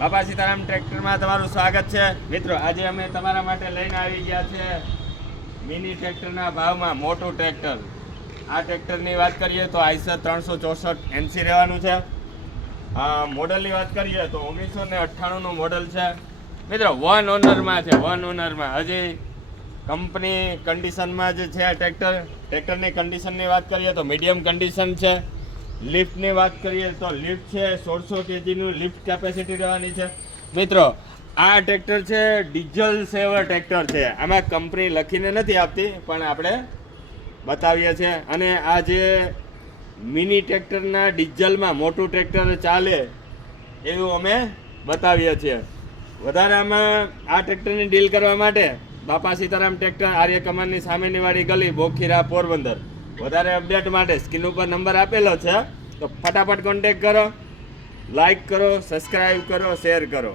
બાપા સીતારામ ટ્રેક્ટરમાં તમારું સ્વાગત છે મિત્રો. આજે અમે તમારા માટે લઈને આવી ગયા છે મિની ટ્રેક્ટરના ભાવમાં મોટું ટ્રેક્ટર. આ ટ્રેક્ટરની વાત કરીએ તો આઈસર 364 NC રહેવાનું છે. મોડલની વાત કરીએ તો 1998નું મોડલ છે મિત્રો. વન ઓનરમાં છે, વન ઓનરમાં. હજી કંપની કન્ડિશનમાં જ છે ટ્રેક્ટરની કન્ડિશનની વાત કરીએ તો મીડિયમ કન્ડિશન છે. લિફ્ટની વાત કરીએ તો લિફ્ટ છે 1600 kgનું લિફ્ટ કેપેસિટી રહેવાની છે મિત્રો. આ ટ્રેક્ટર છે ડીઝલ સેવર ટ્રેક્ટર છે. આમાં કંપની લખીને નથી આપતી પણ આપણે બતાવીએ છીએ. અને આ જે મિની ટ્રેક્ટરના ડીઝલમાં મોટું ટ્રેક્ટર ચાલે એવું અમે બતાવીએ છીએ. વધારે આમાં આ ટ્રેક્ટરની ડીલ કરવા માટે બાપા સીતારામ ટ્રેક્ટર આર્ય કમાનની સામેની વાળી ગલી બોખીરા પોરબંદર. વધારે અપડેટ માટે સ્ક્રીન ઉપર નંબર આપેલો છે તો ફટાફટ કોન્ટેક કરો, લાઈક કરો, સબસ્ક્રાઈબ કરો, શેર કરો.